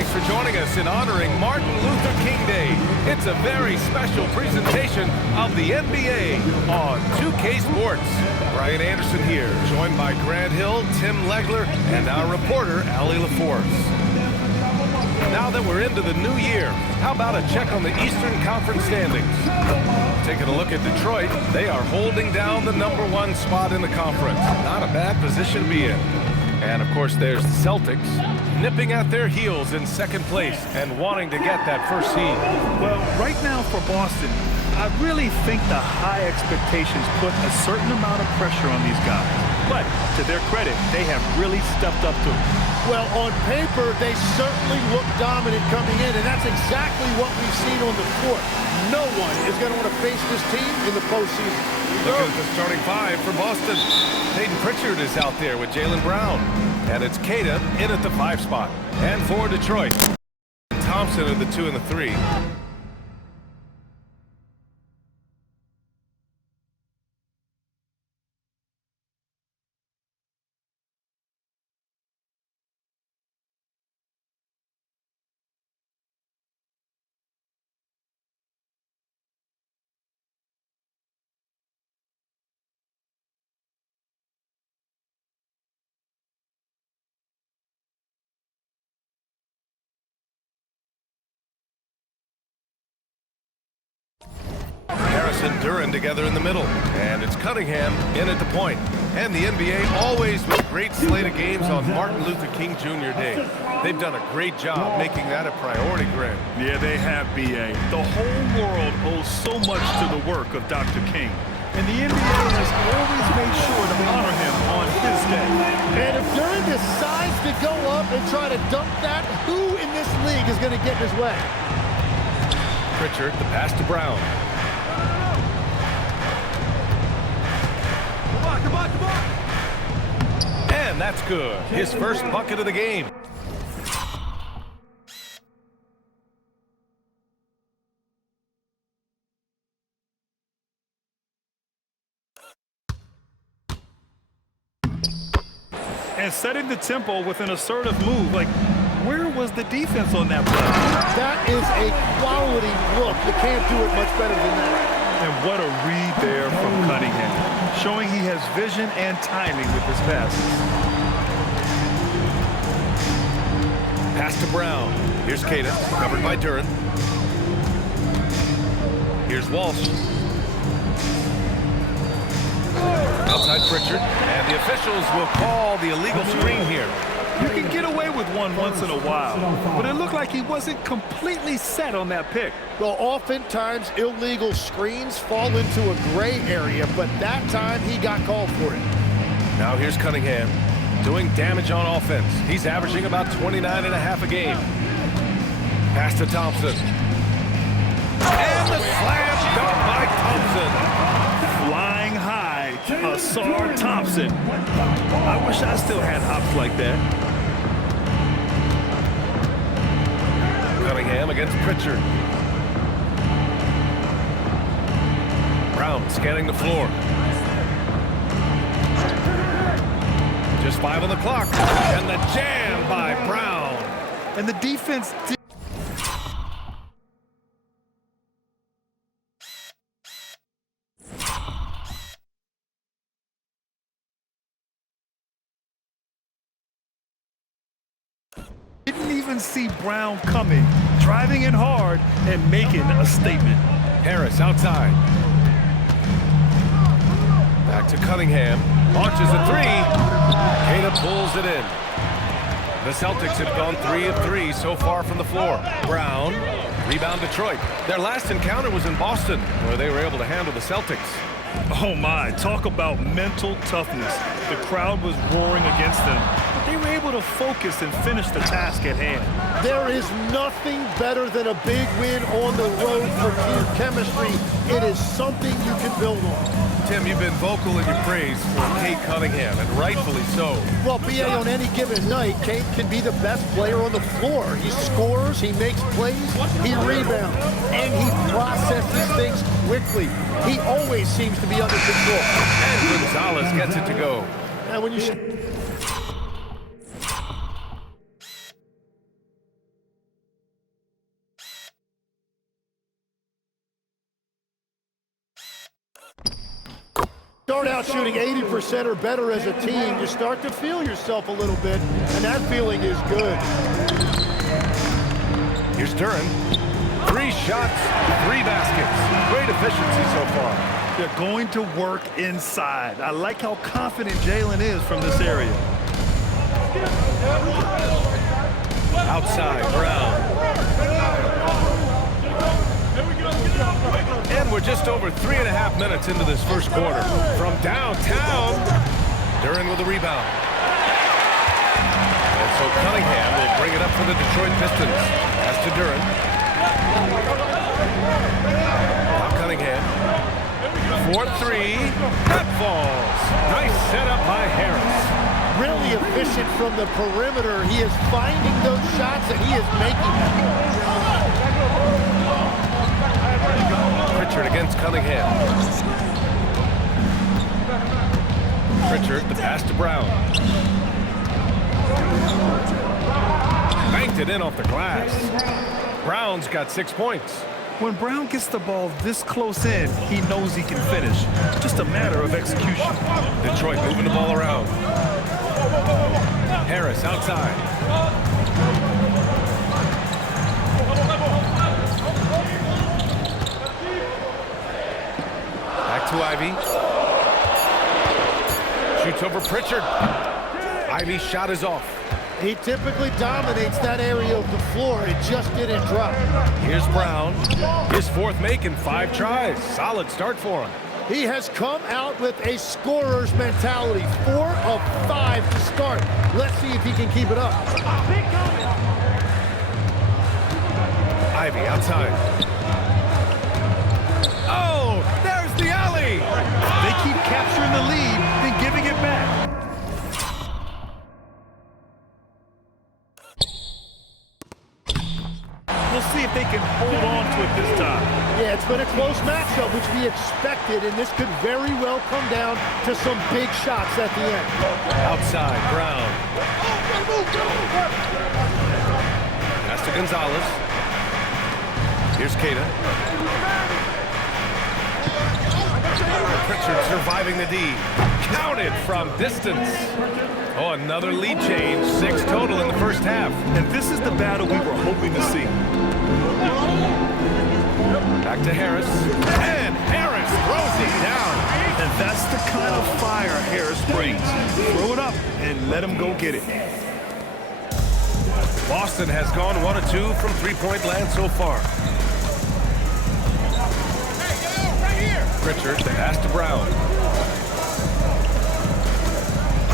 Thanks for joining us in honoring Martin Luther King Day. It's a very special presentation of the NBA on 2K Sports. Brian Anderson here, joined by Grant Hill, Tim Legler, and our reporter, Allie LaForce. Now that we're into the new year, how about a check on the Eastern Conference standings? Taking a look at Detroit, they are holding down the #1 spot in the conference. Not a bad position to be in. And, of course, there's the Celtics, nipping at their heels in second place and wanting to get that first seed. Well, right now for Boston, I really think the high expectations put a certain amount of pressure on these guys. But, to their credit, they have really stepped up to it. Well, on paper, they certainly look dominant coming in, and that's exactly what we've seen on the court. No one is going to want to face this team in the postseason. Look at the starting five for Boston. Peyton Pritchard is out there with Jaylen Brown. And it's Queta in at the 5 spot. And for Detroit, Thompson are the 2 and the 3. Harrison Duran together in the middle. And it's Cunningham in at the point. And the NBA always with a great slate of games on Martin Luther King Jr. Day. They've done a great job making that a priority, Grant. Yeah, they have, B.A. The whole world owes so much to the work of Dr. King. And the NBA has always made sure to honor him on his day. And if Duran decides to go up and try to dunk that, who in this league is going to get in his way? Pritchard, the pass to Brown. And that's good. His first bucket of the game. And setting the tempo with an assertive move. Like, where was the defense on that play? That is a quality look. You can't do it much better than that. And what a read there from Cunningham, showing he has vision and timing with his passes. Pass to Brown. Here's Queta, covered by Duran. Here's Walsh. Outside Pritchard, and the officials will call the illegal screen here. You can get away with one once in a while, but it looked like he wasn't completely set on that pick. Well, oftentimes illegal screens fall into a gray area, but that time he got called for it. Now here's Cunningham doing damage on offense. He's averaging about 29.5 a game. Pass to Thompson. And the slam dunk by Thompson. Flying high, Ausar Thompson. I wish I still had hops like that. Cunningham against Pritchard. Brown scanning the floor. Just 5 on the clock. And the jam by Brown. And the defense didn't even see Brown coming, driving in hard and making a statement. Harris outside. Back to Cunningham. Launches a 3. Queta pulls it in. The Celtics have gone 3 of 3 so far from the floor. Brown, rebound Detroit. Their last encounter was in Boston, where they were able to handle the Celtics. Oh my, talk about mental toughness. The crowd was roaring against them, but they were able to focus and finish the task at hand. There is nothing better than a big win on the road for team chemistry. It is something you can build on. Tim, you've been vocal in your praise for Cade Cunningham, and rightfully so. Well, B.A., on any given night, Cade can be the best player on the floor. He scores, he makes plays, he rebounds, and he processes things quickly. He always seems to be under control. And Gonzalez gets it to go. And when you Start out shooting 80% or better as a team, you start to feel yourself a little bit, and that feeling is good. Here's Duren. 3 shots, 3 baskets. Great efficiency so far. They're going to work inside. I like how confident Jalen is from this area. Outside, Brown. And we're just over 3.5 minutes into this first quarter. From downtown, Duren with the rebound. And so Cunningham will bring it up for the Detroit Pistons. As to Duren. Now Cunningham. 4-3. That falls. Nice setup by Harris. Really efficient from the perimeter. He is finding those shots and he is making them. Pritchard against Cunningham. Pritchard, the pass to Brown. Banked it in off the glass. Brown's got 6 points. When Brown gets the ball this close in, he knows he can finish. Just a matter of execution. Detroit moving the ball around. Harris outside. Back to Ivey. Shoots over Pritchard. Ivey's shot is off. He typically dominates that area of the floor. It just didn't drop. Here's Brown. His 4th make in 5 tries. Solid start for him. He has come out with a scorer's mentality. 4 of 5 to start. Let's see if he can keep it up. Ivey outside. Oh, there's the alley. They keep capturing the lead, then giving it back. We'll see if they can hold on to it this time. Yeah, it's been a close matchup, which we expected, and this could very well come down to some big shots at the end. Outside, Brown. Pass to Gonzalez. Here's Queta. Pritchard surviving the D. Counted from distance. Oh, another lead change. 6 total in the first half. And this is the battle we were hoping to see. Back to Harris. And Harris throws it down. And that's the kind of fire Harris brings. Throw it up and let him go get it. Boston has gone 1 of 2 from 3-point land so far. Pritchard, the pass to Brown.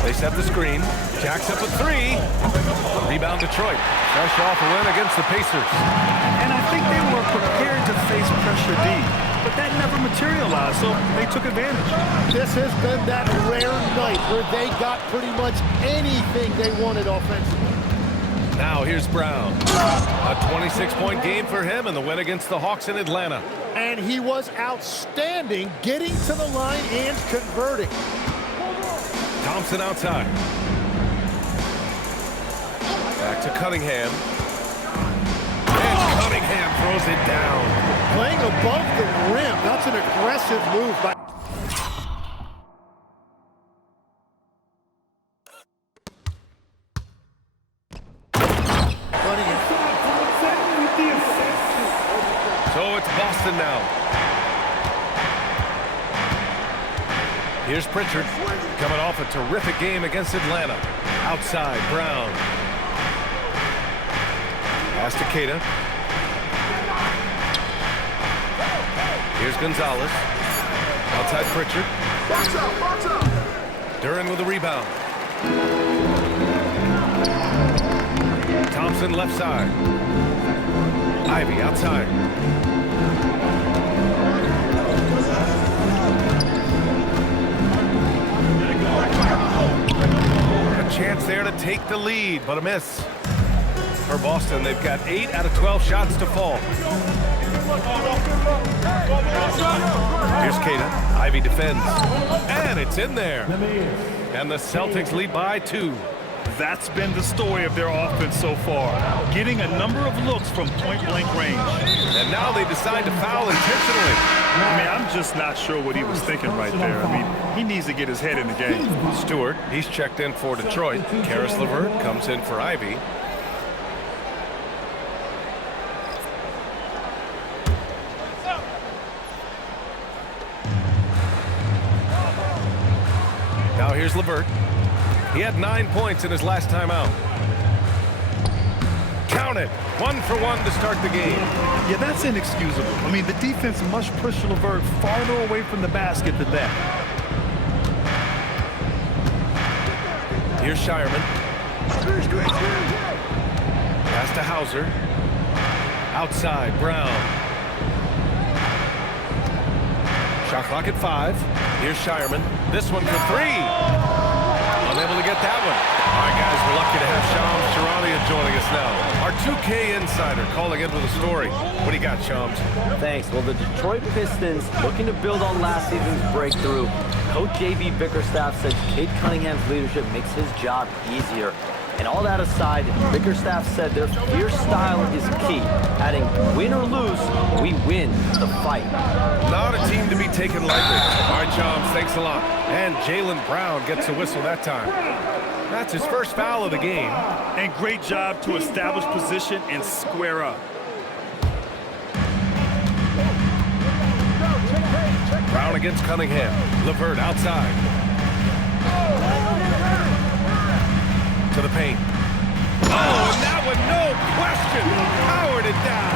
They set the screen. Jacks up a 3. Rebound Detroit. Fresh off a win against the Pacers. And I think they were prepared to face pressure D, but that never materialized, so they took advantage. This has been that rare night where they got pretty much anything they wanted offensively. Now here's Brown. A 26-point game for him in the win against the Hawks in Atlanta. And he was outstanding getting to the line and converting. Thompson outside. Back to Cunningham. And Cunningham throws it down. Playing above the rim. That's an aggressive move by... So it's Boston now. Here's Pritchard coming off a terrific game against Atlanta. Outside, Brown. Pass to Queta. Here's Gonzalez. Outside Pritchard. Duren with the rebound. Thompson left side. Ivey outside. A chance there to take the lead, but a miss. For Boston, they've got 8 out of 12 shots to fall. Here's Queta. Ivey defends. And it's in there. And the Celtics lead by 2. That's been the story of their offense so far, getting a number of looks from point-blank range. And now they decide to foul intentionally. I mean, I'm just not sure what he was thinking right there. I mean, he needs to get his head in the game. Stewart, he's checked in for Detroit. Karis LeVert comes in for Ivy. Now here's LeVert. He had 9 points in his last time out. Count it. 1 for 1 to start the game. Yeah, that's inexcusable. I mean, the defense must push LeVert farther away from the basket than that. Here's Shireman. Pass to Hauser. Outside, Brown. Shot clock at 5. Here's Shireman. This one for 3. Unable to get that one. All right, guys, we're lucky to have Shams Charania joining us now. Our 2K insider calling in with a story. What do you got, Shams? Thanks. Well, the Detroit Pistons, looking to build on last season's breakthrough. Coach J.B. Bickerstaff said Cade Cunningham's leadership makes his job easier. And all that aside, Bickerstaff said their fierce style is key, adding, win or lose, we win the fight. Not a team to be taken lightly. All right, Shams, thanks a lot. And Jaylen Brown gets a whistle that time. That's his first foul of the game. And great job to establish position and square up. Brown against Cunningham. LeVert outside. To the paint. Oh, and that one, no question, powered it down.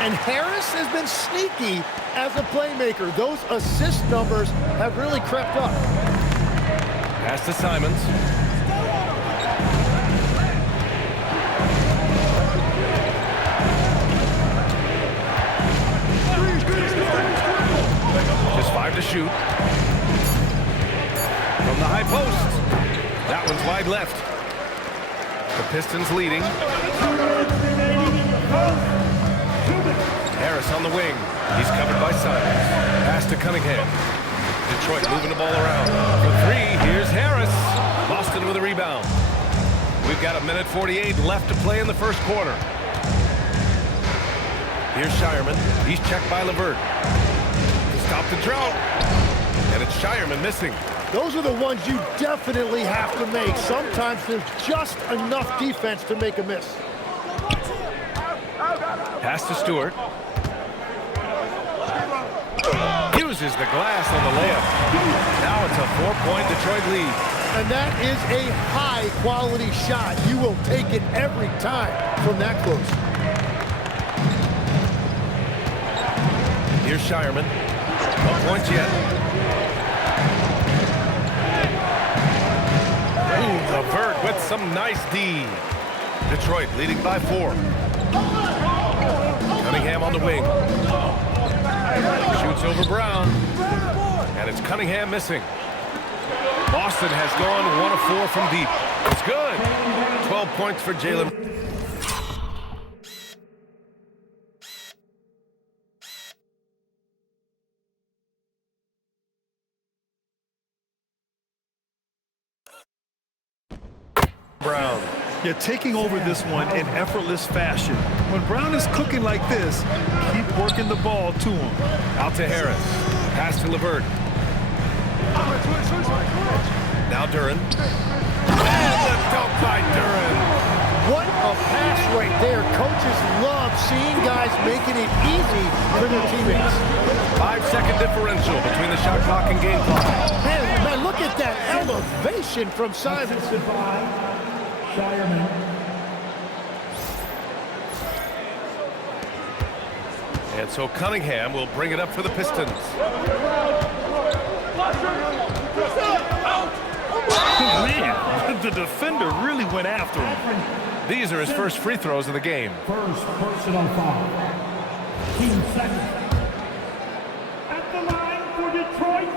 And Harris has been sneaky as a playmaker. Those assist numbers have really crept up. Pass to Simons. Just 5 to shoot. From the high post. That one's wide left. The Pistons leading. Harris on the wing. He's covered by Simons. Pass to Cunningham. Detroit moving the ball around. For 3, here's Harris. Boston with a rebound. We've got 1:48 left to play in the first quarter. Here's Shireman. He's checked by LeVert. Stop the drought. And it's Shireman missing. Those are the ones you definitely have to make. Sometimes there's just enough defense to make a miss. Pass to Stewart. Uses the glass on the layup. Now it's a 4-point Detroit lead. And that is a high-quality shot. You will take it every time from that close. Here's Shireman. No points yet. Ooh, LeVert with some nice D. Detroit leading by 4. Cunningham on the wing. Shoots over Brown. And it's Cunningham missing. Boston has gone 1 of 4 from deep. It's good. 12 points for Jaylen. Brown. Yeah, taking over this one in effortless fashion. When Brown is cooking like this, keep working the ball to him. Out to Harris. Pass to LeVert. Now Duren. And the dunk by Duren. What a pass right there. Coaches love seeing guys making it easy for their teammates. 5-second differential between the shot clock and game clock. Man, look at that elevation from Simons. Shireman. And so Cunningham will bring it up for the Pistons. Man, the defender really went after him. These are his first free throws of the game. First personal foul. Team second. At the line for Detroit,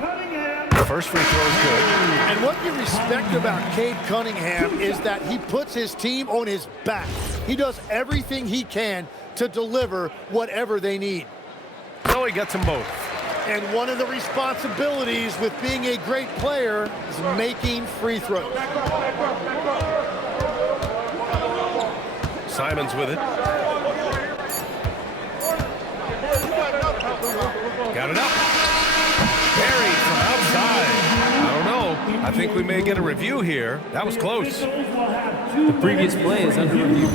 Cunningham. The first free throw is good. And what you respect about Cade Cunningham is that he puts his team on his back. He does everything he can to deliver whatever they need. So he gets them both. And one of the responsibilities with being a great player is making free throws. Simons with it. Got it up. Buried from outside. I don't know. I think we may get a review here. That was close. The previous play is under review.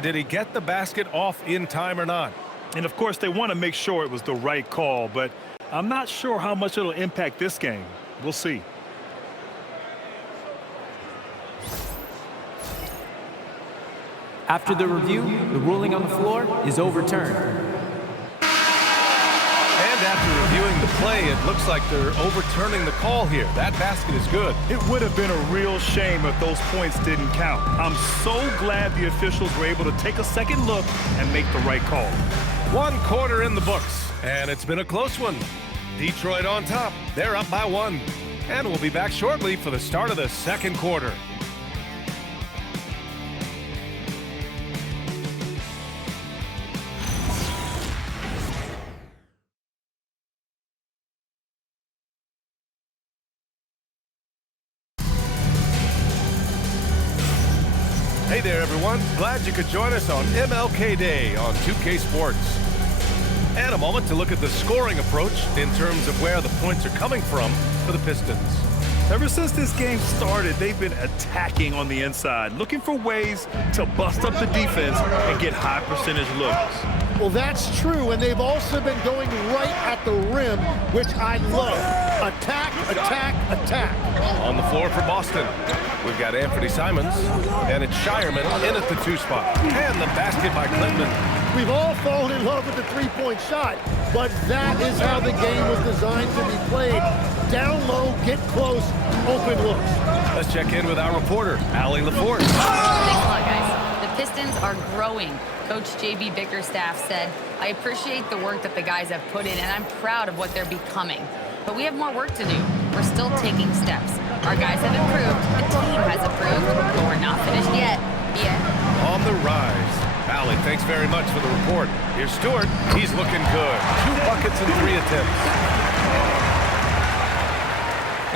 Did he get the basket off in time or not? And, of course, they want to make sure it was the right call, but I'm not sure how much it'll impact this game. We'll see. After the review, the ruling on the floor is overturned. And after reviewing the play, it looks like they're overturning the call here. That basket is good. It would have been a real shame if those points didn't count. I'm so glad the officials were able to take a second look and make the right call. 1 quarter in the books, and it's been a close one. Detroit on top. They're up by 1. And we'll be back shortly for the start of the second quarter. Hey there, everyone. Glad you could join us on MLK Day on 2K Sports. And a moment to look at the scoring approach in terms of where the points are coming from for the Pistons. Ever since this game started, they've been attacking on the inside, looking for ways to bust up the defense and get high percentage looks. Well, that's true, and they've also been going right at the rim, which I love. Attack, attack, attack. On the floor for Boston, we've got Anthony Simons, and it's Shireman in at the 2 spot. And the basket by Clinton. We've all fallen in love with the three-point shot, but that is how the game was designed to be played. Down low, get close, open looks. Let's check in with our reporter, Allie LaForce. Thanks a lot, guys. The Pistons are growing. Coach J.B. Bickerstaff said, I appreciate the work that the guys have put in, and I'm proud of what they're becoming. But we have more work to do. We're still taking steps. Our guys have improved, the team has improved, but we're not finished yet. On the rise. Allie, thanks very much for the report. Here's Stewart. He's looking good. 2 buckets and 3 attempts.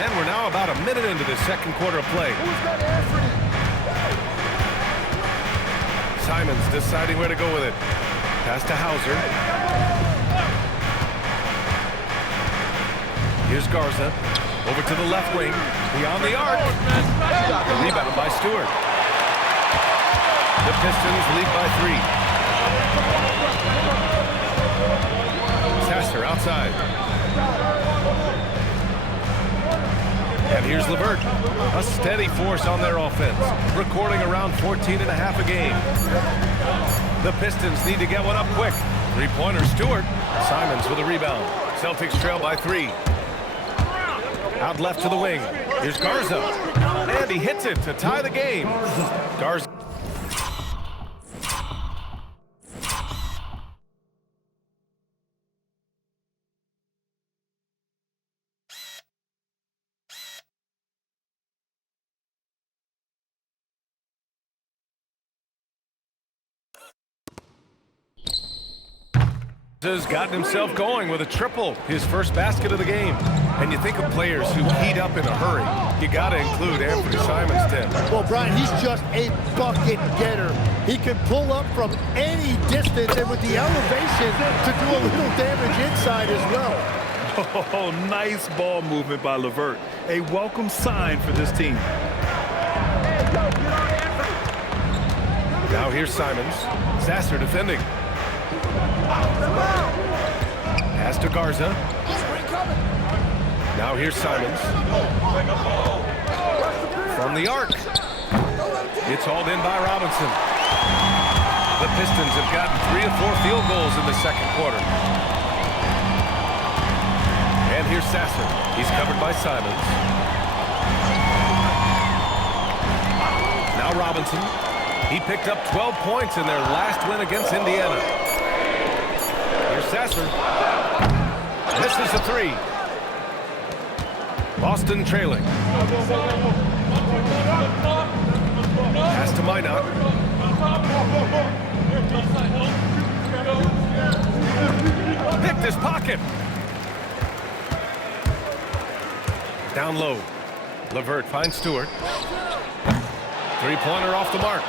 And we're now about a minute into the second quarter of play. Simons deciding where to go with it. Pass to Hauser. Here's Garza. Over to the left wing. Beyond the arc. Rebound by Stewart. The Pistons lead by 3. Sasser outside. And here's LeVert. A steady force on their offense. Recording around 14.5 a game. The Pistons need to get one up quick. 3-pointer Stewart. Simons with a rebound. Celtics trail by 3. Out left to the wing. Here's Garza. And he hits it to tie the game. Garza. Has gotten himself going with a triple, his first basket of the game. And you think of players who heat up in a hurry, you got to include Anthony Simons, Tim. Well, Brian, he's just a bucket getter. He can pull up from any distance, and with the elevation to do a little damage inside as well. Oh, nice ball movement by LeVert. A welcome sign for this team. Now here's Simons. Sasser defending. Pass to Garza. Now here's Simons. From the arc. It's hauled in by Robinson. The Pistons have gotten 3 of 4 field goals in the second quarter. And here's Sasser. He's covered by Simons. Now Robinson. He picked up 12 points in their last win against Indiana. Here's Sasser. Misses the 3. Boston trailing. Pass to Minot. Picked his pocket. Down low. LeVert finds Stewart. 3-pointer off the mark.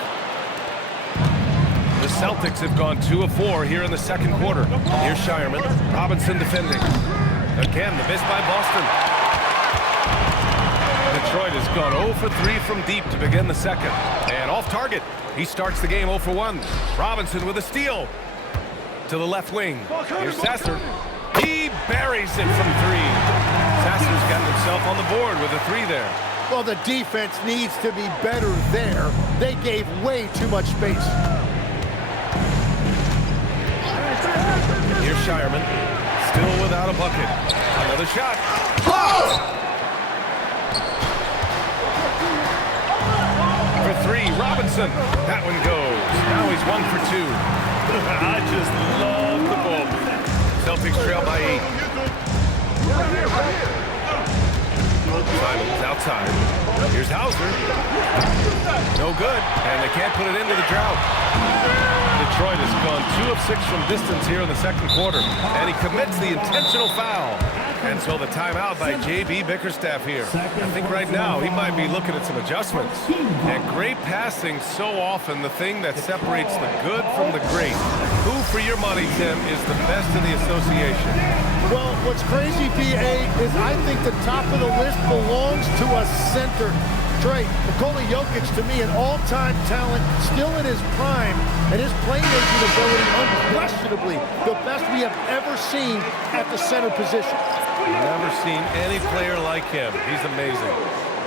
The Celtics have gone 2 of 4 here in the second quarter. Here's Shireman. Robinson defending. Again, the miss by Boston. Detroit has gone 0 for 3 from deep to begin the second. And off target. He starts the game 0 for 1. Robinson with a steal. To the left wing. Here's Sasser. He buries it from 3. Sasser's got himself on the board with a 3 there. Well, the defense needs to be better there. They gave way too much space. Here's Shireman. Still without a bucket. Another shot. Oh! For 3, Robinson. That one goes. Now he's 1 for 2. I just love the ball. Celtics trail by 8. Simons outside. Here's Hauser. No good, and they can't put it into the drought. Detroit has gone 2 of 6 from distance here in the second quarter, and he commits the intentional foul. And so the timeout by J.B. Bickerstaff here. I think right now he might be looking at some adjustments. And great passing so often the thing that separates the good from the great. Who, for your money, Tim, is the best in the association? Well, what's crazy, B.A., is I think the top of the list belongs to a center. Trey, Nikola Jokic, to me, an all-time talent, still in his prime, and his playmaking ability unquestionably the best we have ever seen at the center position. Never seen any player like him. He's amazing.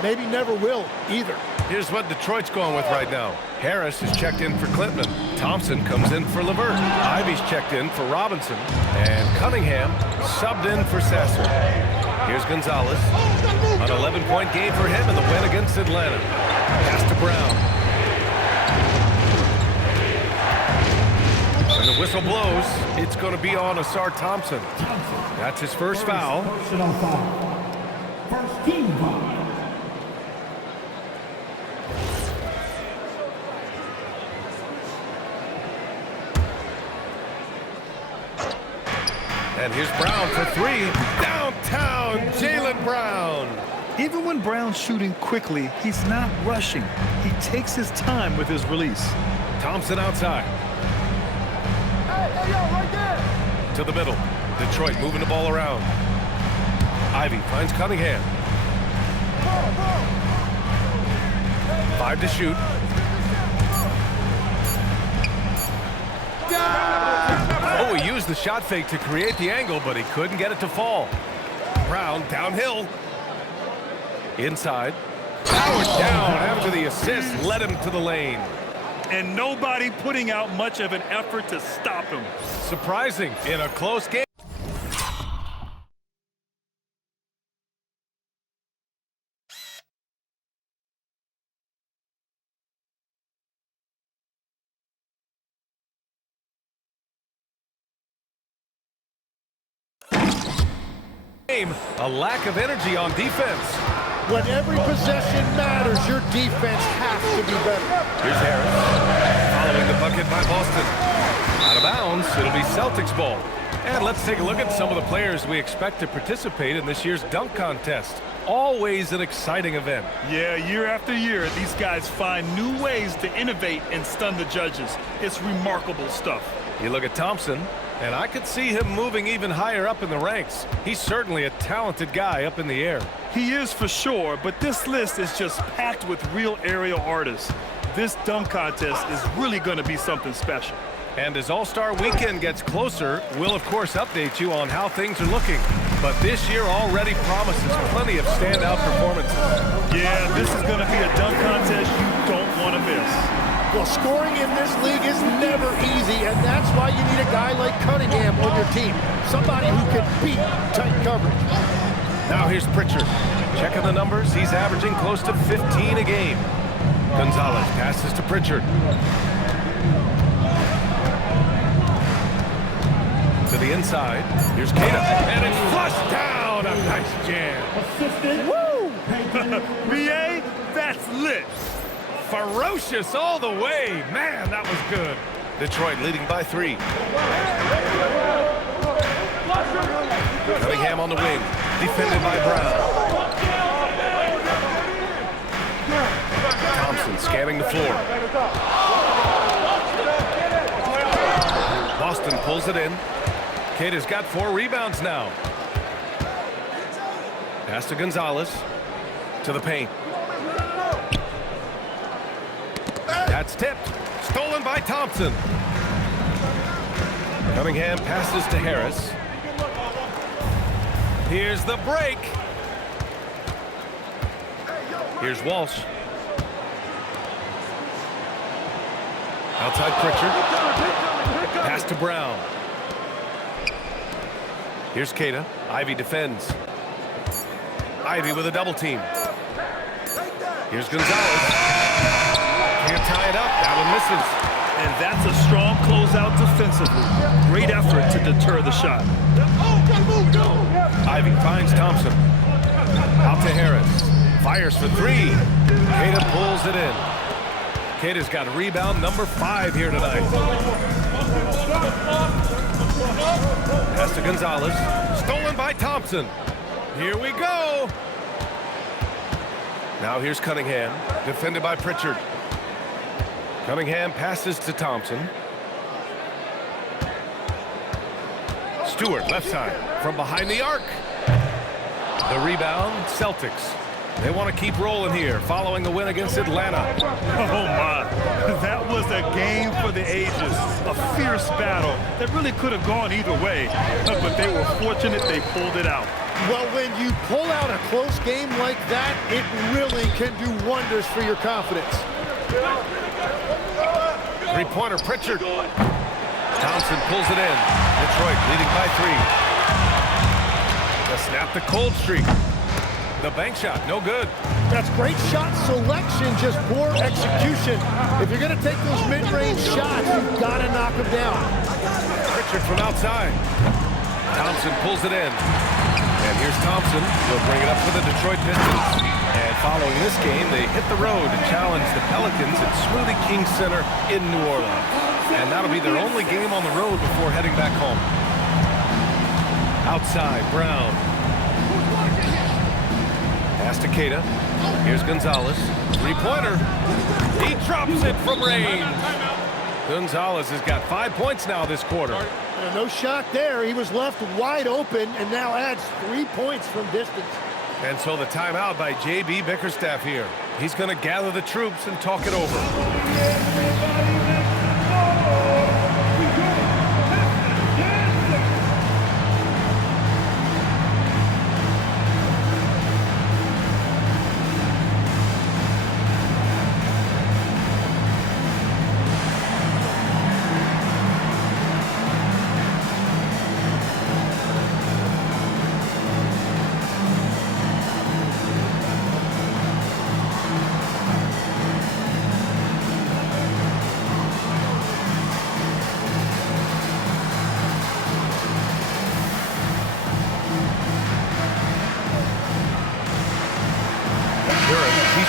Maybe never will either. Here's what Detroit's going with right now. Harris is checked in for Clinton. Thompson comes in for LeVert. Ivy's checked in for Robinson. And Cunningham subbed in for Sasser. Here's Gonzalez. An 11-point game for him in the win against Atlanta. Pass to Brown. And the whistle blows. It's going to be on Ausar Thompson. That's his first foul. Personal foul. First team foul. And here's Brown for 3. Downtown, Jaylen Brown. Even when Brown's shooting quickly, he's not rushing. He takes his time with his release. Thompson outside. Hey, yo, right there. To the middle. Detroit moving the ball around. Ivy finds Cunningham. 5 to shoot. Oh, he used the shot fake to create the angle, but he couldn't get it to fall. Brown downhill. Inside. Powered down after the assist led him to the lane. And nobody putting out much of an effort to stop him. Surprising in a close game. A lack of energy on defense. When every possession matters, your defense has to be better. Here's Harris. Following the bucket by Boston. Out of bounds, it'll be Celtics ball. And let's take a look at some of the players we expect to participate in this year's dunk contest. Always an exciting event. Yeah, year after year, these guys find new ways to innovate and stun the judges. It's remarkable stuff. You look at Thompson, and I could see him moving even higher up in the ranks. He's certainly a talented guy up in the air. He is for sure, but this list is just packed with real aerial artists. This dunk contest is really going to be something special. And as All-Star Weekend gets closer, we'll of course update you on how things are looking. But this year already promises plenty of standout performances. Yeah, this is going to be a dunk contest you don't want to miss. Well, scoring in this league is never easy, and that's why you need a guy like Cunningham on your team. Somebody who can beat tight coverage. Now here's Pritchard. Checking the numbers, he's averaging close to 15 a game. Gonzalez passes to Pritchard. To the inside. Here's Queta. And it's flushed down. A nice jam. Woo! B.A., that's lit. Ferocious all the way. Man, that was good. Detroit leading by 3. Cunningham on the wing. Defended by Brown. Thompson scanning the floor. pulls it in. Cade has got 4 rebounds now. Pass to Gonzalez. To the paint. That's tipped. Stolen by Thompson. Cunningham passes to Harris. Here's the break. Here's Walsh. Outside Pritchard. Pass to Brown. Here's Queta. Ivey defends. Ivey with a double team. Here's Gonzalez. Can't tie it up. That one misses. And that's a strong closeout defensively. Great effort to deter the shot. Ivey finds Thompson. Out to Harris. Fires for 3. Queta pulls it in. Queta's got rebound number 5 here tonight. Pass to Gonzalez. Stolen by Thompson. Here we go. Now here's Cunningham. Defended by Pritchard. Cunningham passes to Thompson. Stewart, left side, from behind the arc. The rebound, Celtics. They want to keep rolling here, following the win against Atlanta. Oh, my. That was a game for the ages. A fierce battle that really could have gone either way. But they were fortunate they pulled it out. Well, when you pull out a close game like that, it really can do wonders for your confidence. Three-pointer, Pritchard. Thompson pulls it in. Detroit leading by 3. The snap to cold streak. The bank shot, no good. That's great shot selection, just poor execution. If you're going to take those mid-range shots, you've got to knock them down. Pritchard from outside. Thompson pulls it in. And here's Thompson. He'll bring it up for the Detroit Pistons. And following this game, they hit the road to challenge the Pelicans at Smoothie King Center in New Orleans. And that'll be their only game on the road before heading back home. Outside, Brown. Pass to Queta. Here's Gonzalez. Three-pointer. He drops it from range. Gonzalez has got 5 points now this quarter. No shock there. He was left wide open and now adds 3 points from distance. And so the timeout by J.B. Bickerstaff here. He's going to gather the troops and talk it over.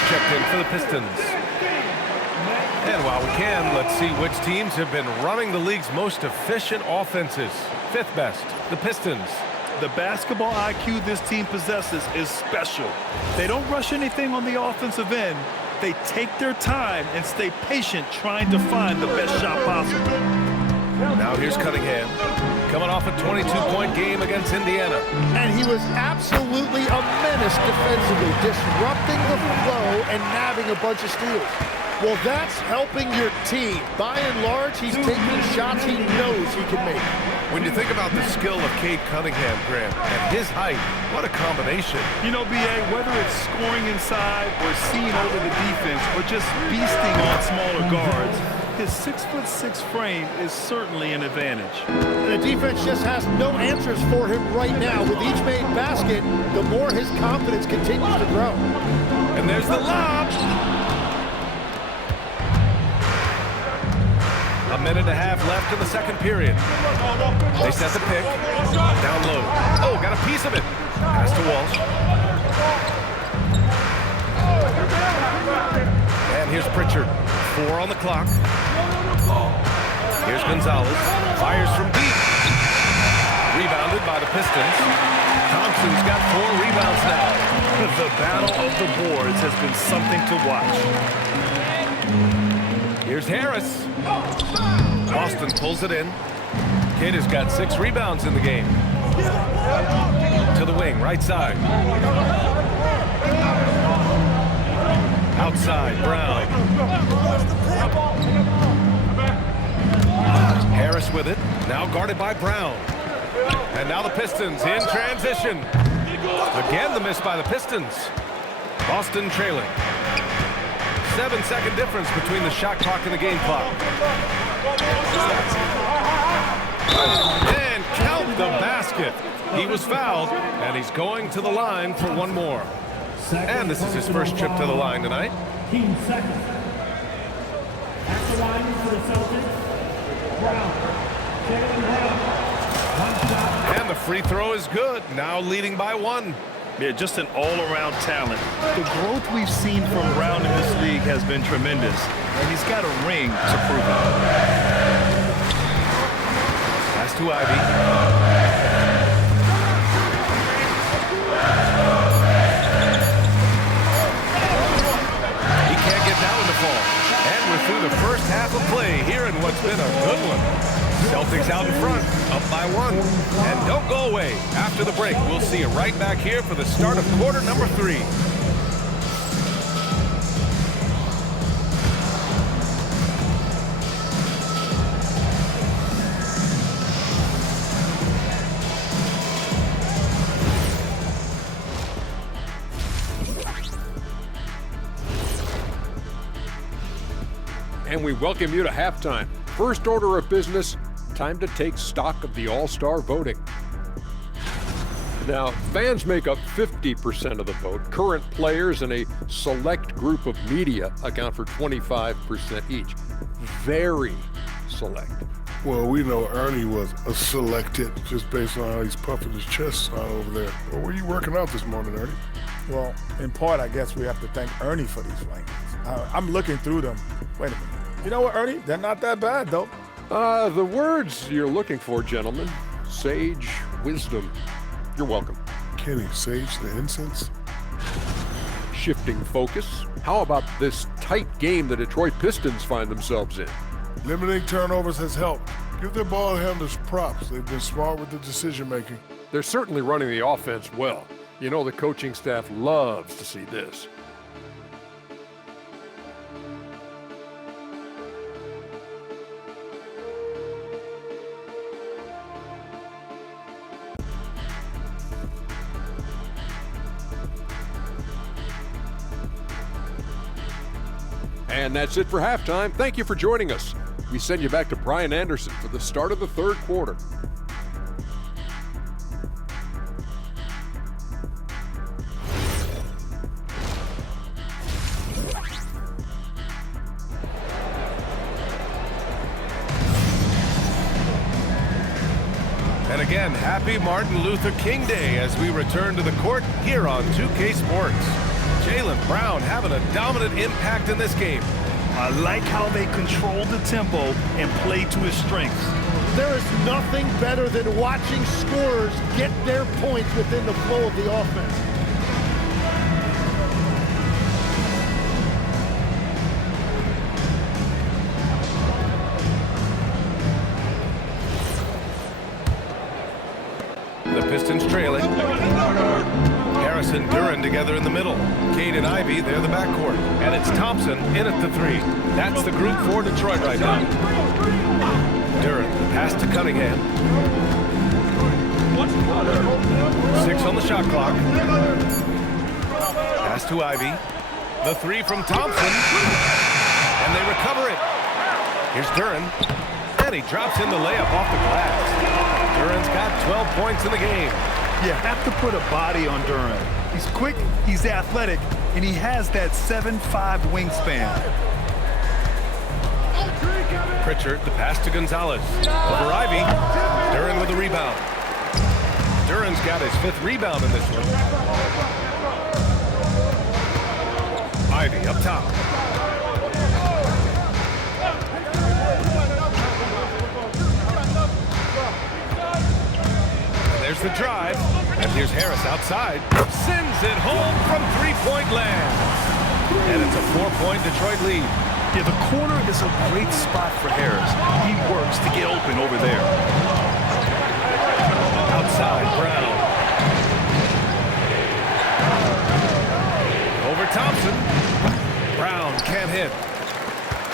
Checked in for the Pistons. And while we can, let's see which teams have been running the league's most efficient offenses. 5th best, the Pistons. The basketball IQ this team possesses is special. They don't rush anything on the offensive end. They take their time and stay patient trying to find the best shot possible. Now here's Cunningham, coming off a 22-point game against Indiana. And he was absolutely a menace defensively, disrupting the flow and nabbing a bunch of steals. Well, that's helping your team. By and large, he's taking shots he knows he can make. When you think about the skill of Cade Cunningham, Grant, at his height, what a combination. You know, B.A., whether it's scoring inside or seeing over the defense or just beasting on smaller guards, his 6'6" frame is certainly an advantage. The defense just has no answers for him right now. With each made basket, the more his confidence continues to grow. And there's the lob. A minute and a half left in the second period. They set the pick. Down low. Oh, got a piece of it. Pass to Walsh. And here's Pritchard. 4 on the clock. Here's Gonzalez. Fires from deep. Rebounded by the Pistons. Thompson's got 4 rebounds now. The battle of the boards has been something to watch. Here's Harris. Boston pulls it in. Kidd has got 6 rebounds in the game. To the wing, right side. Outside, Brown. Harris with it, now guarded by Brown. And now the Pistons in transition. Again, the miss by the Pistons. Boston trailing. 7-second difference between the shot clock and the game clock. And count the basket. He was fouled, and he's going to the line for one more. And this is his first trip to the line tonight. Team second. At the line for the Celtics, Brown. Jaylen Brown. One shot. And the free throw is good, now leading by 1. Yeah, just an all-around talent. The growth we've seen from Brown in this league has been tremendous, and he's got a ring to prove it. Pass to Ivy. And we're through the first half of play here in what's been a good one. Celtics out in front, up by 1. And don't go away. After the break, we'll see you right back here for the start of quarter number 3. And we welcome you to halftime. First order of business, time to take stock of the All-Star voting. Now, fans make up 50% of the vote. Current players and a select group of media account for 25% each. Very select. Well, we know Ernie was a selected just based on how he's puffing his chest out over there. Well, where you working out this morning, Ernie? Well, in part, I guess we have to thank Ernie for these rankings. I'm looking through them. Wait a minute. You know what, Ernie? They're not that bad, though. The words you're looking for, gentlemen. Sage wisdom. You're welcome. Kenny, sage the incense? Shifting focus. How about this tight game the Detroit Pistons find themselves in? Limiting turnovers has helped. Give their ball handlers props. They've been smart with the decision-making. They're certainly running the offense well. You know the coaching staff loves to see this. And that's it for halftime. Thank you for joining us. We send you back to Brian Anderson for the start of the third quarter. And again, happy Martin Luther King Day as we return to the court here on 2K Sports. Jaylen Brown having a dominant impact in this game. I like how they control the tempo and play to his strengths. There is nothing better than watching scorers get their points within the flow of the offense. The Pistons trailing. Harris and Duren together in the middle. Cade and Ivy, they're the backcourt. And it's Thompson in at the 3. That's the group for Detroit right now. Duren, the pass to Cunningham. 6 on the shot clock. Pass to Ivy. The 3 from Thompson. And they recover it. Here's Duren. And he drops in the layup off the glass. Duren's got 12 points in the game. You have to put a body on Duren. He's quick, he's athletic, and he has that 7'5" wingspan. Pritchard, the pass to Gonzalez. Over Ivy. Duren with the rebound. Duren's got his 5th rebound in this one. Ivy up top. There's the drive, and here's Harris outside. Sends it home from three-point land. And it's a 4-point Detroit lead. Yeah, the corner is a great spot for Harris. He works to get open over there. Outside, Brown. Over Thompson. Brown can't hit.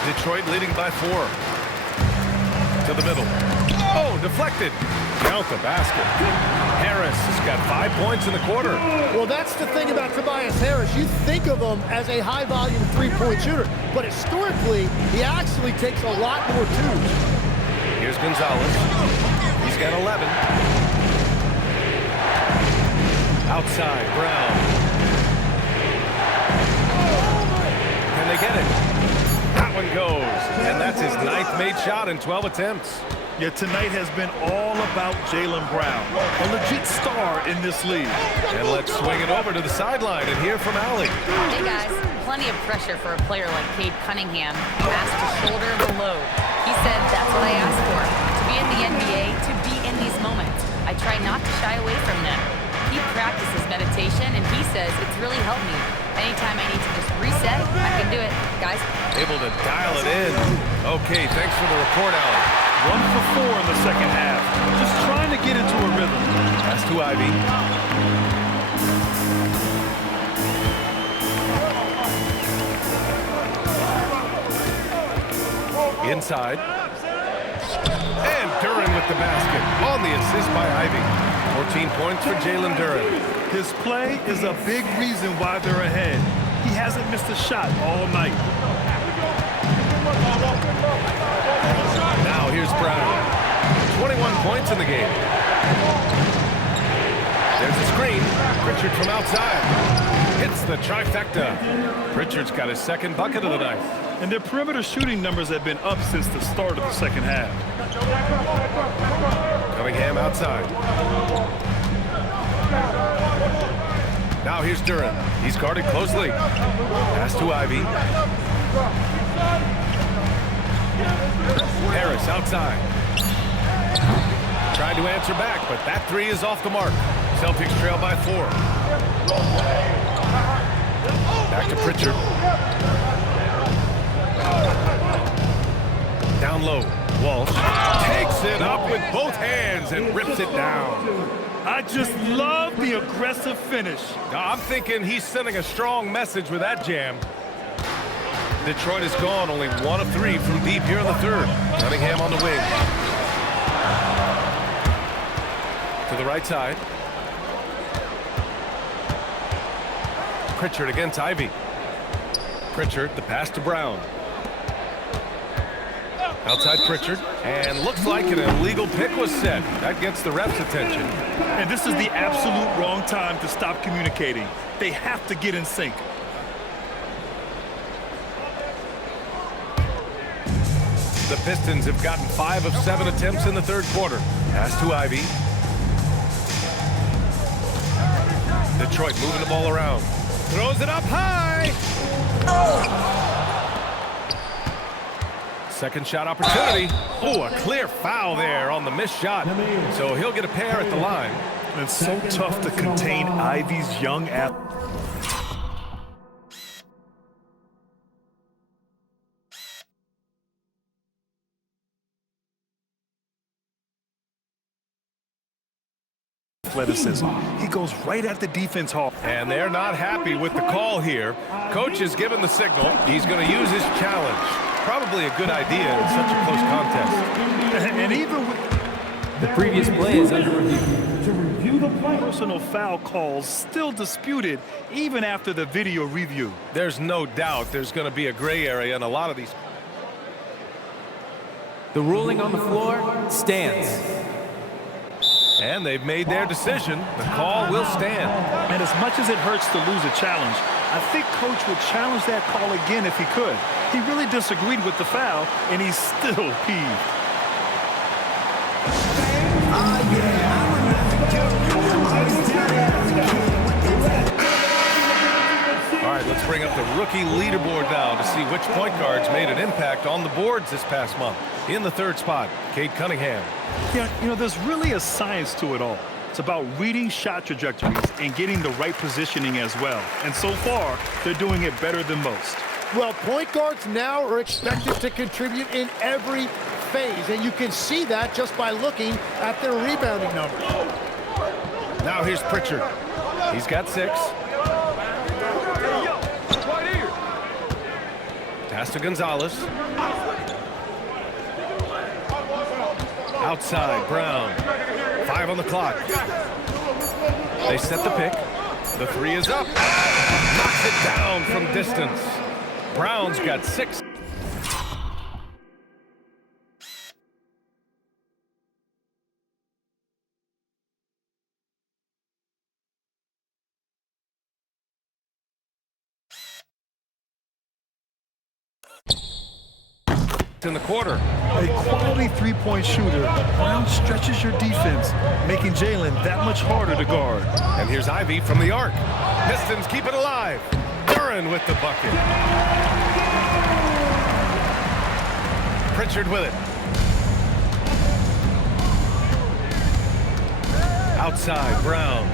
Detroit leading by 4. To the middle. Oh, deflected. Count the basket. Harris has got 5 points in the quarter. Well, that's the thing about Tobias Harris. You think of him as a high-volume three-point shooter, but historically, he actually takes a lot more twos. Here's Gonzalez. He's got 11. Outside, Brown. Can they get it? That one goes. And that's his 9th made shot in 12 attempts. Yeah, tonight has been all about Jaylen Brown, a legit star in this league. And let's swing it over to the sideline and hear from Allie. Hey, guys. Plenty of pressure for a player like Cade Cunningham, asked to shoulder the load. He said that's what I asked for, to be in the NBA, to be in these moments. I try not to shy away from them. He practices meditation, and he says it's really helped me. Anytime I need to just reset, I can do it. Guys? Able to dial it in. Okay, thanks for the report, Allie. 1 for 4 in the second half. Just trying to get into a rhythm. Pass to Ivy. Inside. And Duren with the basket. On the assist by Ivy. 14 points for Jalen Duren. His play is a big reason why they're ahead. He hasn't missed a shot all night. Now here's Brown. 21 points in the game. There's a screen. Pritchard from outside. Hits the trifecta. Pritchard's got his 2nd bucket of the night. And their perimeter shooting numbers have been up since the start of the second half. Cunningham outside. Now here's Duren. He's guarded closely. Pass to Ivy. Harris outside. Tried to answer back, but that 3 is off the mark. Celtics trail by 4. Back to Pritchard. Down low. Walsh takes it up with both hands and rips it down. I just love the aggressive finish. I'm thinking he's sending a strong message with that jam. Detroit is gone, only 1 of 3 from deep here in the 3rd. Cunningham on the wing. To the right side. Pritchard against Ivy. Pritchard, the pass to Brown. Outside Pritchard, and looks like an illegal pick was set. That gets the ref's attention. And this is the absolute wrong time to stop communicating. They have to get in sync. The Pistons have gotten 5 of 7 attempts in the 3rd quarter. Pass to Ivy. Detroit moving the ball around. Throws it up high. Second shot opportunity. Oh, a clear foul there on the missed shot. So he'll get a pair at the line. It's so tough to contain Ivy's young athlete. Athleticism. He goes right at the defense hall. And they're not happy with the call here. Coach has given the signal. He's going to use his challenge. Probably a good idea in such a close contest. And even with the previous play is under review. To review the play. Personal foul calls still disputed even after the video review. There's no doubt there's going to be a gray area in a lot of these. The ruling on the floor stands. And they've made their decision. The call will stand. And as much as it hurts to lose a challenge, I think Coach would challenge that call again if he could. He really disagreed with the foul, and he's still peeved. All right, let's bring up the rookie leaderboard now to see which point guards made an impact on the boards this past month. In the 3rd spot, Cade Cunningham. Yeah, you know, there's really a science to it all. It's about reading shot trajectories and getting the right positioning as well. And so far, they're doing it better than most. Well, point guards now are expected to contribute in every phase, and you can see that just by looking at their rebounding numbers. Now here's Pritchard. He's got 6. Pass to Gonzalez. Outside, Brown. 5 on the clock. They set the pick. The 3 is up. Knocks it down from distance. Brown's got 6. In the quarter. A quality three-point shooter. Brown stretches your defense, making Jalen that much harder to guard. And here's Ivy from the arc. Pistons keep it alive. Duren with the bucket. Pritchard with it. Outside, Brown.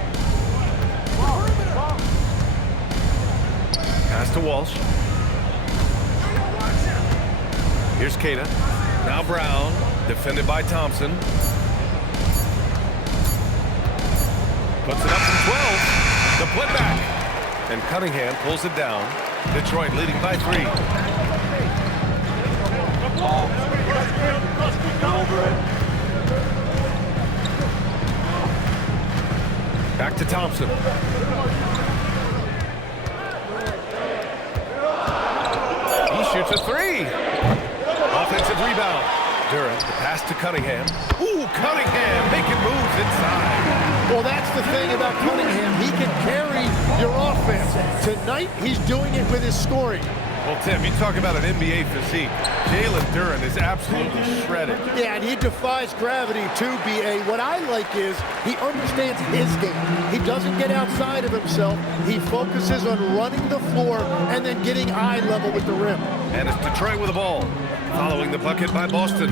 Pass to Walsh. Here's Queta. Now Brown, defended by Thompson. Puts it up from 12. The putback. And Cunningham pulls it down. Detroit leading by 3. Back to Thompson. He shoots a 3. Offensive rebound. Duren, the pass to Cunningham. Ooh, Cunningham making moves inside. Well, that's the thing about Cunningham. He can carry your offense. Tonight, he's doing it with his scoring. Well, Tim, you talk about an NBA physique. Jalen Duren is absolutely shredded. Yeah, and he defies gravity too, B.A. What I like is he understands his game. He doesn't get outside of himself. He focuses on running the floor and then getting eye level with the rim. And it's Detroit with the ball. Following the bucket by Boston.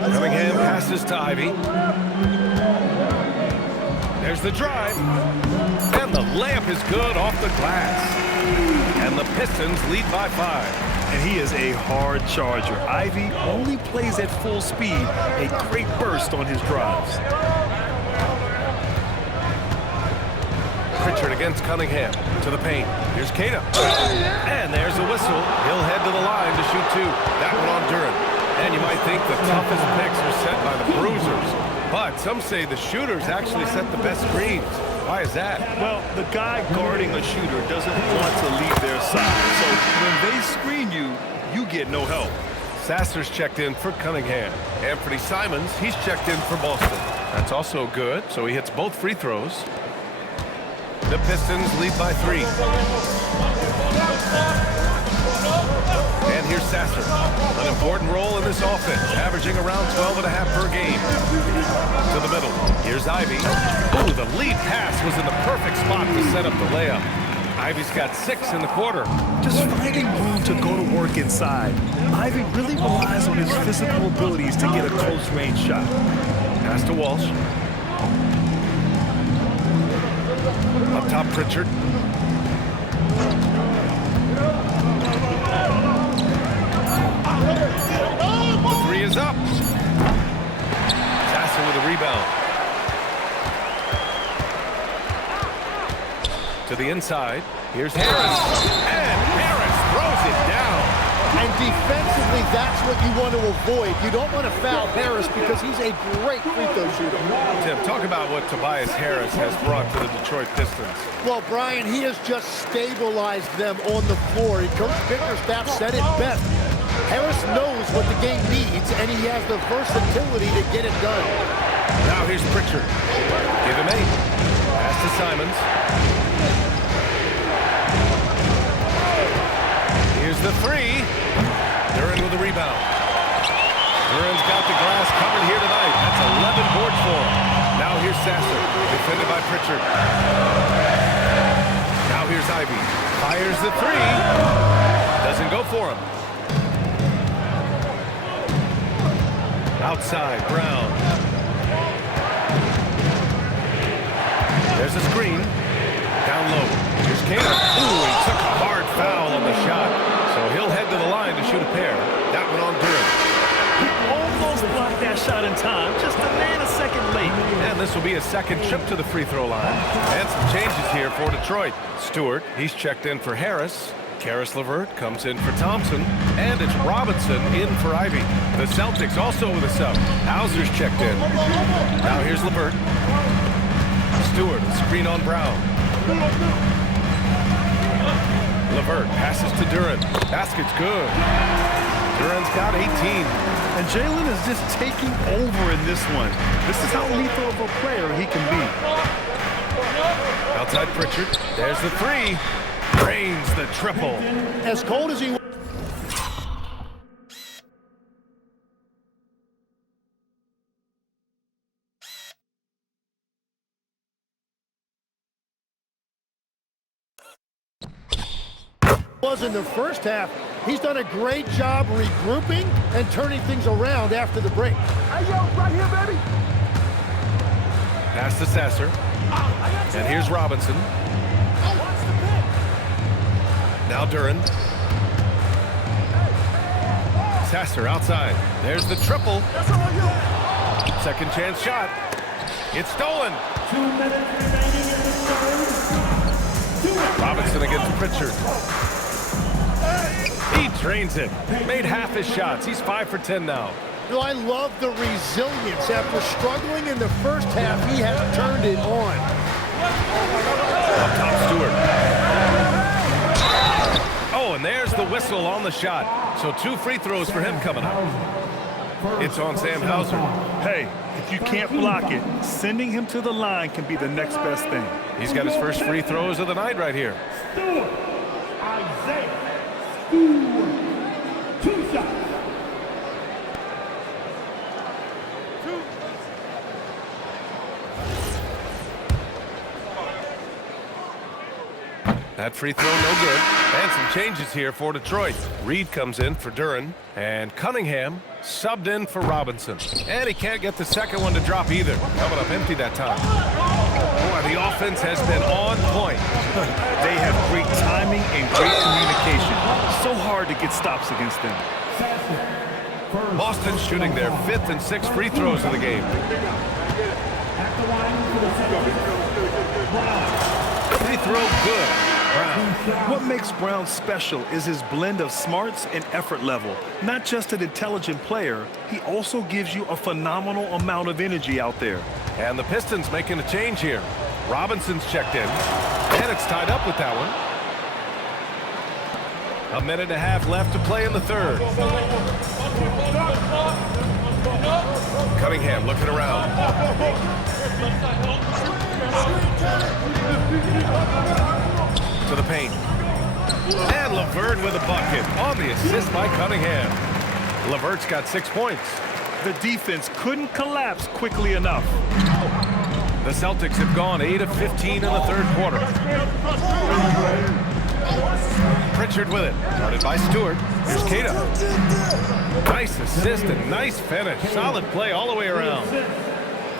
Cunningham passes to Ivy. There's the drive. And the layup is good off the glass. And the Pistons lead by 5. And he is a hard charger. Ivy only plays at full speed. A great burst on his drives. Pritchard against Cunningham to the paint. Here's Queta. And there's a whistle. He'll head to the line to shoot 2. That one on Duren. And you might think the toughest picks are set by the bruisers. But some say the shooters actually set the best screens. Why is that? Well, the guy guarding a shooter doesn't want to leave their side. So when they screen you, you get no help. Sasser's checked in for Cunningham. Anthony Simons, he's checked in for Boston. That's also good, so he hits both free throws. The Pistons lead by 3. And here's Sasser. An important role in this offense, averaging around 12.5 per game. To the middle. Here's Ivy. Ooh, the lead pass was in the perfect spot to set up the layup. Ivy's got 6 in the quarter. Just finding room to go to work inside. Ivy really relies on his physical abilities to get a close-range shot. Pass to Walsh. Up top, Pritchard. The 3 is up. Sasser with a rebound. To the inside. Here's Harris. And Harris throws it down. And defensively, that's what you want to avoid. You don't want to foul Harris because he's a great free throw shooter. Tim, talk about what Tobias Harris has brought to the Detroit Pistons. Well, Brian, he has just stabilized them on the floor. Coach Bickerstaff said it best. Harris knows what the game needs, and he has the versatility to get it done. Now here's Pritchard. Give him 8. Pass to Simons. Here's the 3. Duren with the rebound. Duren's got the glass covered here tonight. That's 11 boards for him. Now here's Sasser, defended by Pritchard. Now here's Ivy. Fires the 3. Doesn't go for him. Outside, Brown. There's a screen. Down low. Here's Queta. Ooh, he took a hard foul on the shot. So he'll head to the line to shoot a pair. That one on Duren. He almost blocked that shot in time, just a man a second late. And this will be a second trip to the free throw line. And some changes here for Detroit. Stewart, he's checked in for Harris. Caris LeVert comes in for Thompson. And it's Robinson in for Ivey. The Celtics also with a sub. Hauser's checked in. Now here's LeVert. Stewart, screen on Brown. LeVert passes to Duren. Basket's good. Duren's got 18. And Jalen is just taking over in this one. This is how lethal of a player he can be. Outside Pritchard. There's the three. Drains the triple. As cold as he was in the first half, he's done a great job regrouping and turning things around after the break. Hey, yo, right here, baby. Pass to Sasser. And here's Robinson. Now Duren. Sasser outside. There's the triple. Second chance shot. It's stolen. 2 minutes remaining in the third. Robinson against Pritchard. He drains it. Made half his shots. He's 5 for 10 now. You know, I love the resilience. After struggling in the first half, he has turned it on. Up top, Stewart. Oh, and there's the whistle on the shot. So 2 free throws for him coming up. It's on Sam Hauser. Hey, if you can't block it, sending him to the line can be the next best thing. He's got his first free throws of the night right here. Stewart. Isaiah. Stewart. 2 shots. That free throw no good. And some changes here for Detroit. Reed comes in for Duren. And Cunningham subbed in for Robinson. And he can't get the second one to drop either. Coming up empty that time. Boy, the offense has been on point. They have great timing and great communication. So hard to get stops against them. Boston shooting their 5th and 6th free throws of the game. At the line for the Celtics. Free throw good. Brown. What makes Brown special is his blend of smarts and effort level. Not just an intelligent player, he also gives you a phenomenal amount of energy out there. And the Pistons making a change here. Robinson's checked in. And it's tied up with that one. 1.5 minutes left to play in the third. Cunningham looking around. To the paint. And LeVert with a bucket on the assist by Cunningham. LeVert's got 6 points. The defense couldn't collapse quickly enough. The Celtics have gone 8 of 15 in the third quarter. Pritchard with it. Guarded by Stewart. Here's Keita. Nice assist and nice finish. Solid play all the way around.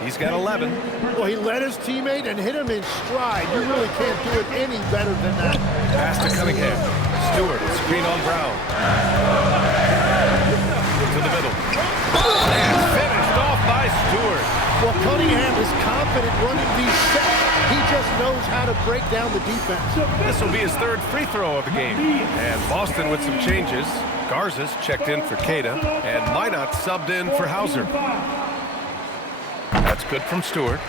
He's got 11. Well, he led his teammate and hit him in stride. You really can't do it any better than that. Pass to Cunningham. Stewart, screen on Brown. To the middle. And finished off by Stewart. Well, Cunningham is confident running these sets. He just knows how to break down the defense. This will be his 3rd free throw of the game. And Boston with some changes. Garza's checked in for Keita. And Minot subbed in for Hauser. That's good from Stewart.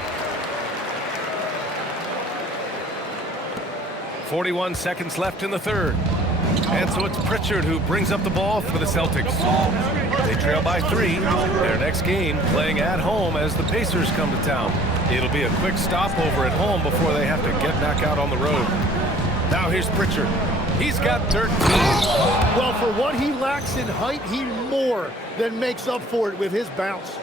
41 seconds left in the third. And so it's Pritchard who brings up the ball for the Celtics. They trail by 3. Their next game playing at home as the Pacers come to town. It'll be a quick stopover at home before they have to get back out on the road. Now here's Pritchard. He's got 13. Well, for what he lacks in height, he more than makes up for it with his bounce.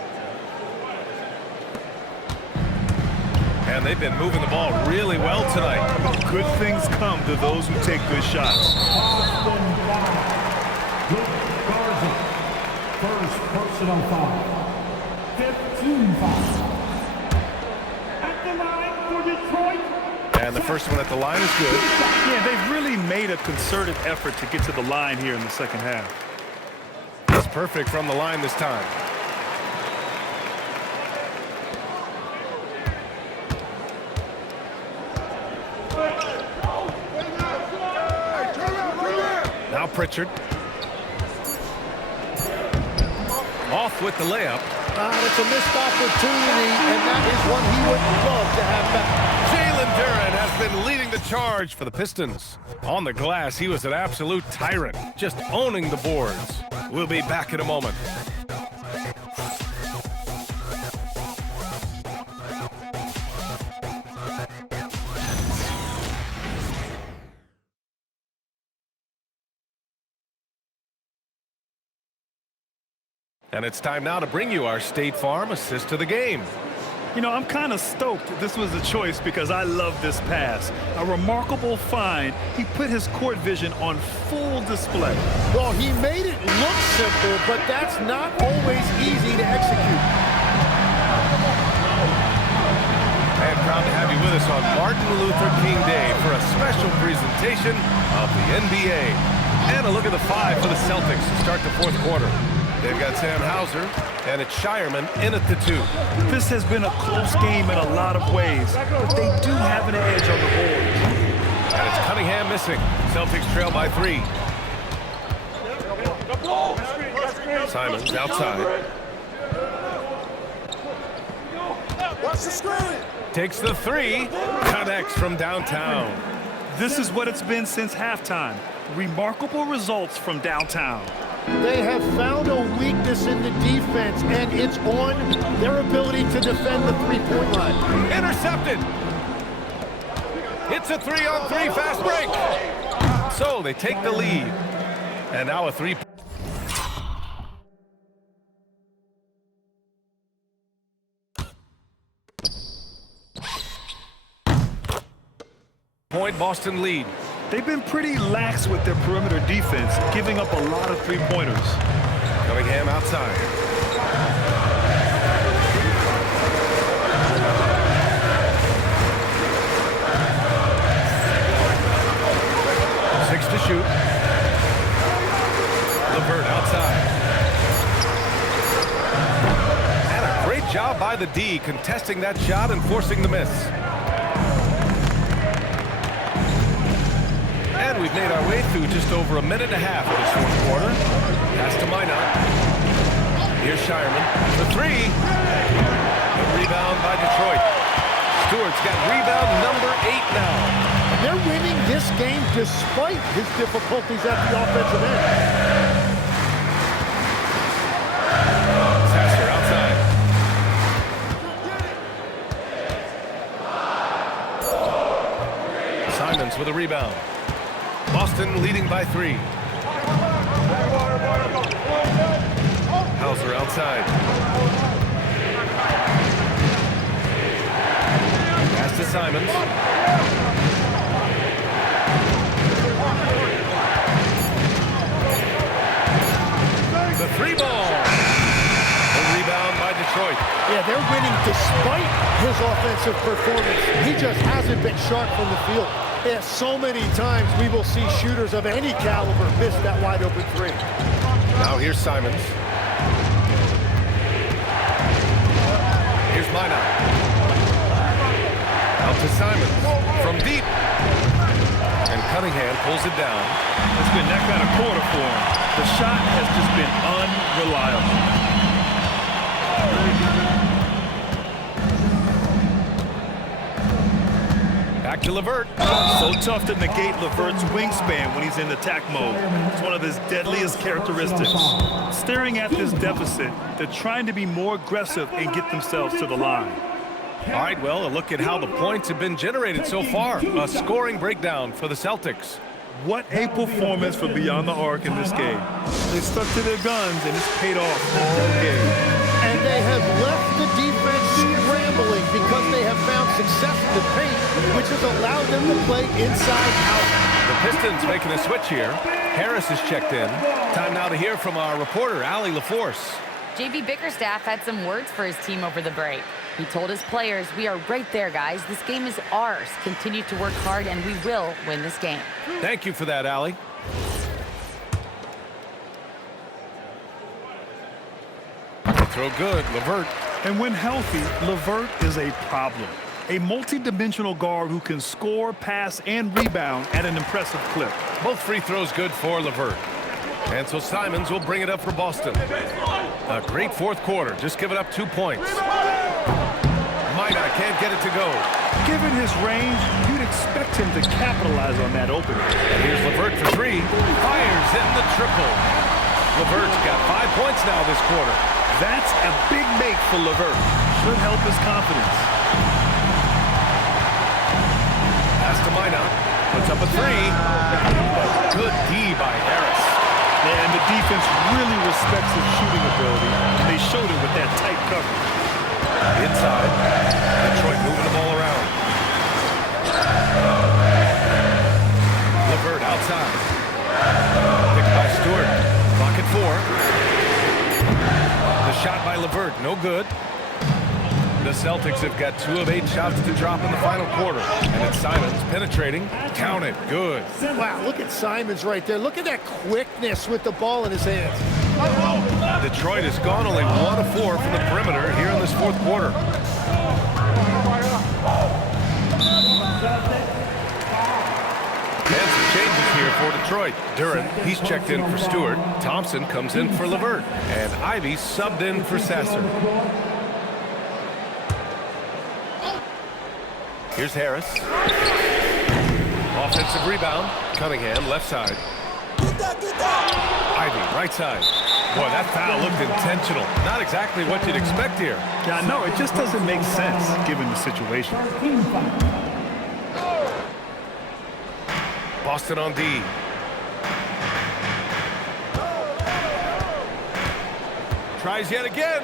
And they've been moving the ball really well tonight. Good things come to those who take good shots. Garza. First personal foul. 15 fouls. At the line for Detroit. And the first one at the line is good. Yeah, they've really made a concerted effort to get to the line here in the second half. It's perfect from the line this time. Now Pritchard. Off with the layup. It's a missed opportunity, and that is one he would love to have back. Jalen Duren has been leading the charge for the Pistons. On the glass, he was an absolute tyrant, just owning the boards. We'll be back in a moment. And it's time now to bring you our State Farm assist of the game. You know, I'm kind of stoked this was a choice because I love this pass. A remarkable find. He put his court vision on full display. Well, he made it look simple, but that's not always easy to execute. And proud to have you with us on Martin Luther King Day for a special presentation of the NBA. And a look at the 5 for the Celtics to start the fourth quarter. They've got Sam Hauser, and it's Shireman in at the 2. This has been a close game in a lot of ways, but they do have an edge on the board. And it's Cunningham missing. Celtics trail by 3. Simons outside. Watch the screen. Takes the 3. Connects from downtown. This is what it's been since halftime. Remarkable results from downtown. They have found a weakness in the defense, and it's on their ability to defend the three-point line. Intercepted. It's a 3-on-3 fast break. So they take the lead. And now a 3-point Boston lead. They've been pretty lax with their perimeter defense, giving up a lot of three-pointers. Cunningham outside. Six to shoot. LeVert outside. And a great job by the D contesting that shot and forcing the miss. And we've made our way through just over a minute and a half of this fourth quarter. Pass to Minot. Here's Shireman. The 3. The rebound by Detroit. Stewart's got rebound number 8 now. And they're winning this game despite his difficulties at the offensive end. Sasser outside. Simons with a rebound. Boston leading by 3. Hauser outside. Pass to Simons. The 3-ball. The rebound by Detroit. Yeah, they're winning despite his offensive performance. He just hasn't been sharp from the field. Yeah, so many times we will see shooters of any caliber miss that wide open 3. Now here's Simons. Here's Minot. Out to Simons from deep. And Cunningham pulls it down. It's been that kind of quarter for him. The shot has just been unreliable. Back to LeVert. So tough to negate LeVert's wingspan when he's in attack mode. It's one of his deadliest characteristics. Staring at this deficit, they're trying to be more aggressive and get themselves to the line. All right, well, a look at how the points have been generated so far. A scoring breakdown for the Celtics. What a performance for Beyond the Arc in this game. They stuck to their guns, and it's paid off all game. And they have left the defense scrambling because they have found success in the paint, which has allowed them to play inside out. The Pistons making a switch here. Harris is checked in. Time now to hear from our reporter, Allie LaForce. JB Bickerstaff had some words for his team over the break. He told his players, "We are right there, guys. This game is ours. Continue to work hard, and we will win this game." Thank you for that, Allie. Throw good, LeVert. And when healthy, LeVert is a problem. A multi-dimensional guard who can score, pass, and rebound at an impressive clip. Both free throws good for LeVert. And so Simons will bring it up for Boston. A great fourth quarter, just giving up 2 points. Minot can't get it to go. Given his range, you'd expect him to capitalize on that opening. And here's LeVert for three. Fires in the triple. LeVert's got 5 points now this quarter. That's a big make for LeVert. Should help his confidence. Pass to Minot. Puts up a three. Good D by Harris. And the defense really respects his shooting ability, and they showed it with that tight coverage. Inside. Detroit moving the ball around. LeVert outside. Picked by Stewart. Clock at 4. The shot by LeVert, no good. The Celtics have got 2 of 8 shots to drop in the final quarter. And it's Simons penetrating. Count it. Good. Wow, look at Simons right there. Look at that quickness with the ball in his hands. Detroit has gone only 1 of 4 from the perimeter here in this fourth quarter. And some changes here for Detroit. Duren, he's checked in for Stewart. Thompson comes in for LeVert. And Ivy subbed in for Sasser. Here's Harris. Offensive rebound. Cunningham, left side. Ivy, right side. Boy, that foul looked intentional. Not exactly what you'd expect here. Yeah, no, it just doesn't make sense given the situation. Boston on D. Tries yet again.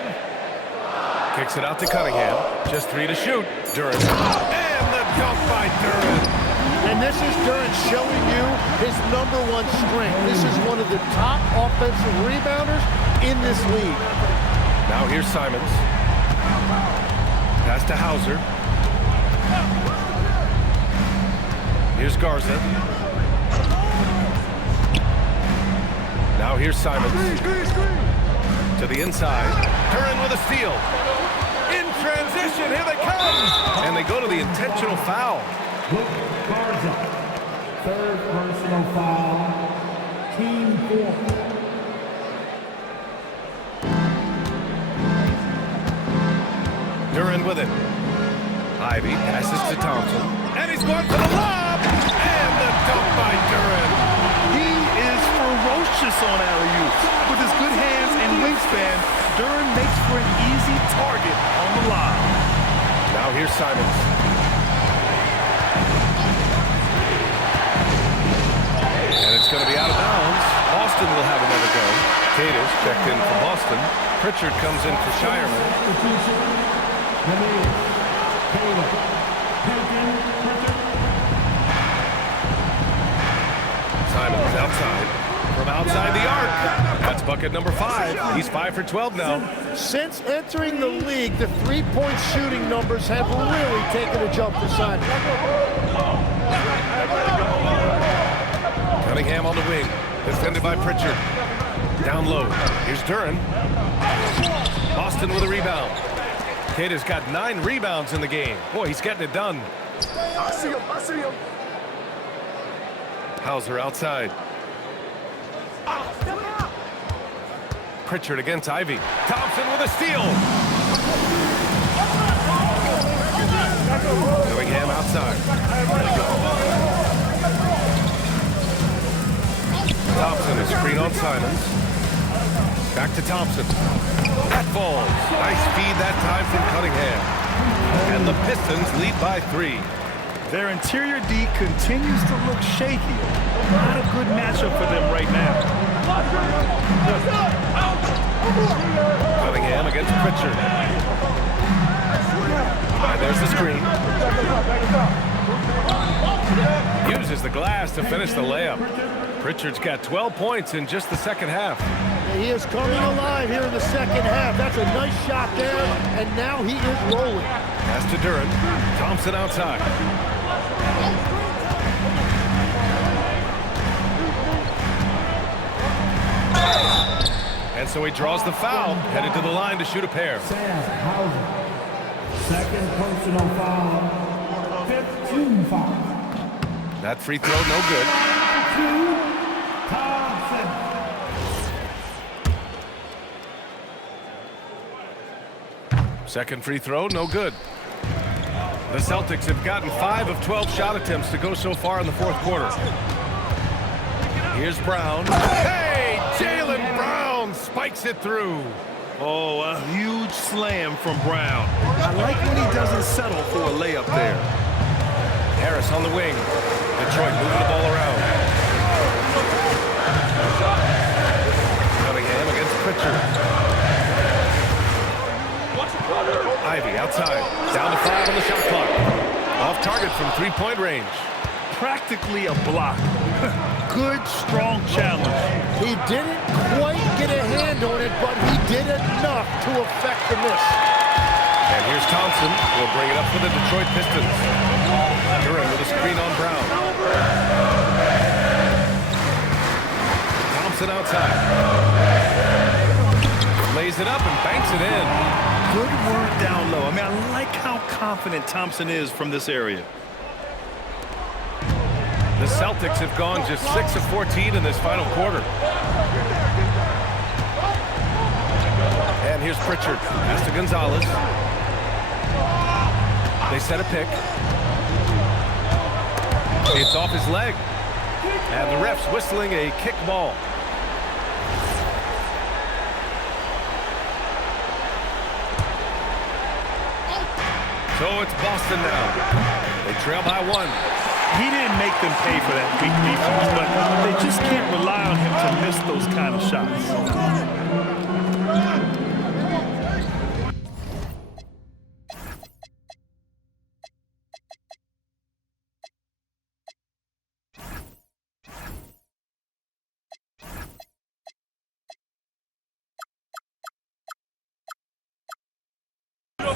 Kicks it out to Cunningham. Just 3 to shoot. Duren. And the dunk by Duren. And this is Duren showing you his #1 strength. This is one of the top offensive rebounders in this league. Now here's Simons. Pass to Hauser. Here's Garza. Now here's Simons. To the inside. Duren with a steal. In transition, here they come. And they go to the intentional foul. Garza, 3rd personal foul, team 4. Duren with it. Ivy passes to Thompson. And he's going for the lob. And the dunk by Duren. He is ferocious on alley-oops. With his good hands and wingspan, Duren makes for an easy target on the lob. Now here's Simons. And it's going to be out of bounds. Boston will have another go. Cadiz checked in for Boston. Pritchard comes in for Shireman. Simons outside. From outside the arc. That's bucket number 5. He's 5 for 12 now. Since entering the league, the three-point shooting numbers have really taken a jump for Simons. Cunningham on the wing. Defended by Pritchard. Down low. Here's Duren. Boston with a rebound. Cade has got 9 rebounds in the game. Boy, he's getting it done. I see him. Hauser outside. Pritchard against Ivy. Thompson with a steal. Cunningham outside. Thompson, a screen on Simons. Back to Thompson. That falls. Nice feed that time from Cunningham. And the Pistons lead by 3. Their interior D continues to look shaky. Not a good matchup for them right now. Cunningham against Pritchard. And there's the screen. Uses the glass to finish the layup. Pritchard's got 12 points in just the second half. He is coming alive here in the second half. That's a nice shot there, and now he is rolling. Pass to Duren. Thompson outside. And so he draws the foul, headed to the line to shoot a pair. Second personal foul. 15 foul. That free throw, no good. 2, Thompson. Second free throw, no good. The Celtics have gotten 5 of 12 shot attempts to go so far in the fourth quarter. Here's Brown. Hey, Jaylen Brown spikes it through. Oh, a huge slam from Brown. I like when he doesn't settle for a layup there. Harris on the wing. Detroit moving the ball around. Cunningham against Pritchard. Ivy outside. Down to 5 on the shot clock. Off target from three-point range. Practically a block. Good, strong challenge. He didn't quite get a hand on it, but he did enough to affect the miss. And here's Thompson. Will bring it up for the Detroit Pistons. Duran with a screen on Brown. Thompson outside. Lays it up and banks it in. Good work down low. I mean, I like how confident Thompson is from this area. The Celtics have gone just 6 of 14 in this final quarter. And here's Pritchard. Pass to Gonzalez. They set a pick. It's off his leg. And the ref's whistling a kick ball. So it's Boston now. They trail by 1. He didn't make them pay for that weak defense, but they just can't rely on him to miss those kind of shots.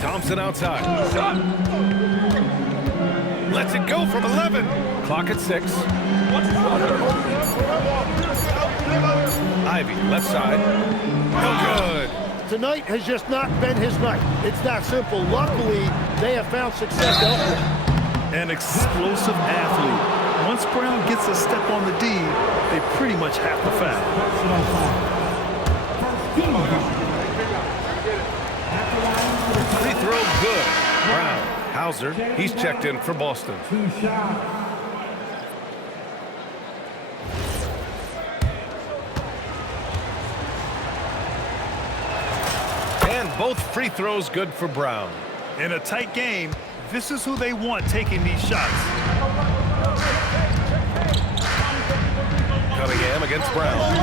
Thompson outside. Lets it go from 11. Clock at 6. Ivy, left side. No good. Tonight has just not been his night. It's that simple. Luckily, they have found success elsewhere. An explosive athlete. Once Brown gets a step on the D, they pretty much have to foul. Free throw good. Brown. Hauser, he's checked in for Boston. 2 shots. And both free throws good for Brown. In a tight game, this is who they want taking these shots. Cunningham against Brown.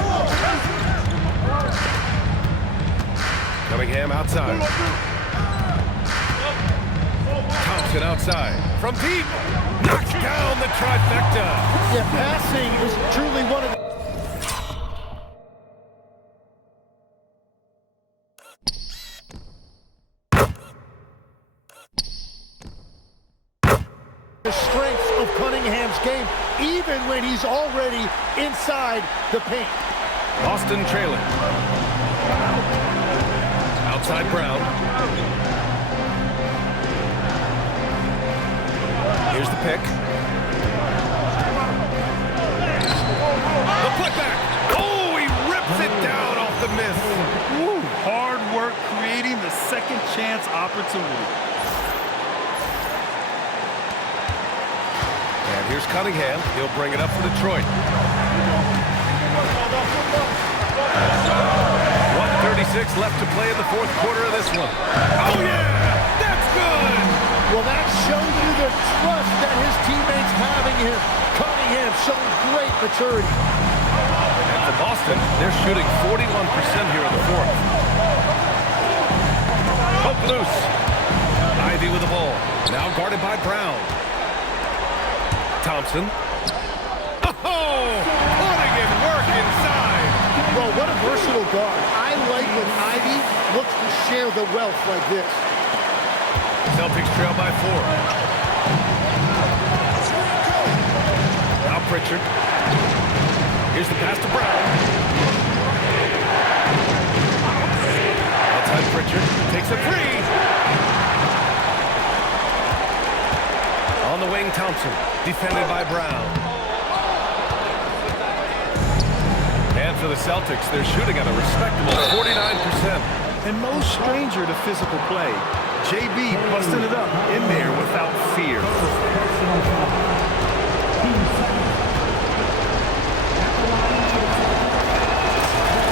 Cunningham outside. Thompson outside. From deep. Knocks down the trifecta. Yeah, passing is truly one of the strengths of Cunningham's game, even when he's already inside the paint. Boston trailing. Outside Brown. Here's the pick. The putback. Oh, he rips it down off the miss. Woo, hard work creating the second chance opportunity. And here's Cunningham. He'll bring it up for Detroit. 1:36 left to play in the fourth quarter of this one. Oh, yeah! That's good! Well, that shows you the trust that his teammates have in him. Cunningham showing great maturity. And for Boston, they're shooting 41% here in the fourth. Hook loose. Ivy with the ball. Now guarded by Brown. Thompson. Oh! Putting in work inside. Well, what a versatile guard. I like when Ivy looks to share the wealth like this. Celtics trail by 4. Now Pritchard. Here's the pass to Brown. Outside Pritchard. Takes a 3. the wing, Thompson, defended by Brown. And for the Celtics, they're shooting at a respectable 49%. And no stranger to physical play. JB busting it up in there without fear.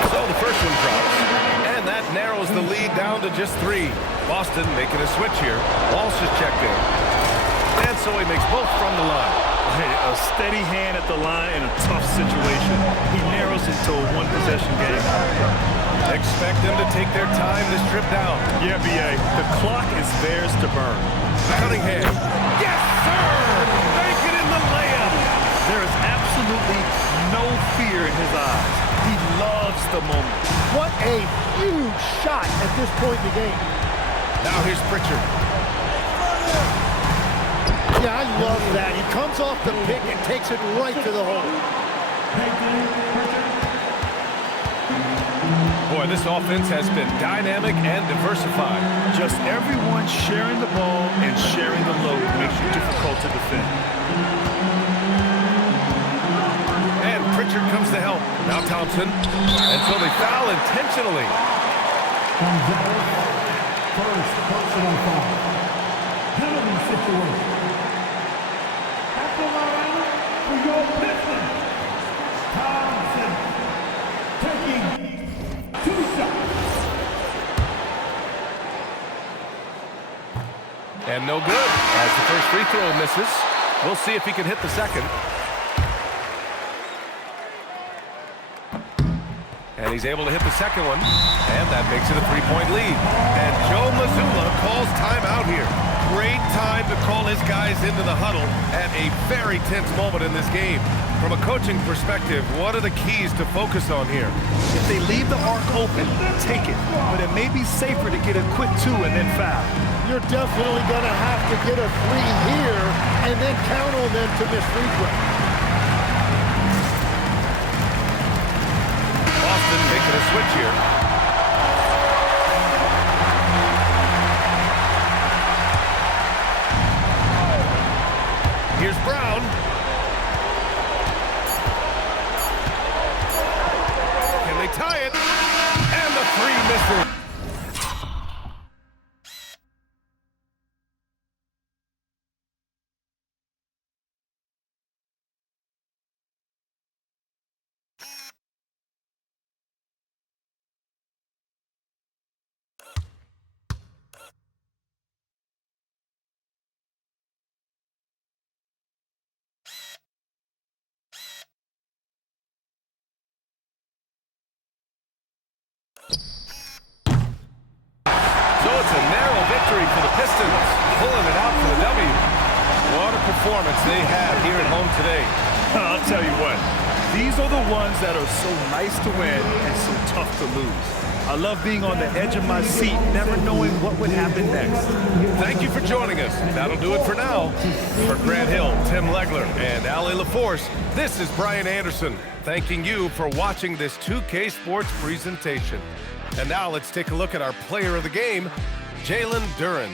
So the first one drops, and that narrows the lead down to just 3. Boston making a switch here. Walsh is checked in. And so he makes both from the line. Hey, a steady hand at the line in a tough situation. He narrows it to a one-possession game. Expect them to take their time this trip down. Yeah, B.A. The clock is theirs to burn. Cunningham. Yes, sir! Make it in the layup. There is absolutely no fear in his eyes. He loves the moment. What a huge shot at this point in the game. Now here's Pritchard. Yeah, I love that. He comes off the pick and takes it right to the hole. Boy, this offense has been dynamic and diversified. Just everyone sharing the ball and sharing the load makes it difficult to defend. And Pritchard comes to help. Now Thompson. And so they foul intentionally. First personal foul. Penalty situation. At the line for your Pistons, Thompson taking 2 shots. And no good, as the first free throw misses. We'll see if he can hit the second. And he's able to hit the second one, and that makes it a 3-point lead. And Joe Mazzulla calls timeout here. Great time to call his guys into the huddle at a very tense moment in this game. From a coaching perspective, what are the keys to focus on here? If they leave the arc open, take it. But it may be safer to get a quick 2 and then foul. You're definitely going to have to get a 3 here and then count on them to miss free throw. Boston making a switch here. Here's Brown. Can they tie it? And the 3 misses. For the Pistons, pulling it out for the W. What a performance they have here at home today. I'll tell you what, these are the ones that are so nice to win and so tough to lose. I love being on the edge of my seat, never knowing what would happen next. Thank you for joining us. That'll do it for now. For Grant Hill, Tim Legler, and Allie LaForce, this is Brian Anderson, thanking you for watching this 2K Sports presentation. And now let's take a look at our player of the game, Jalen Duren.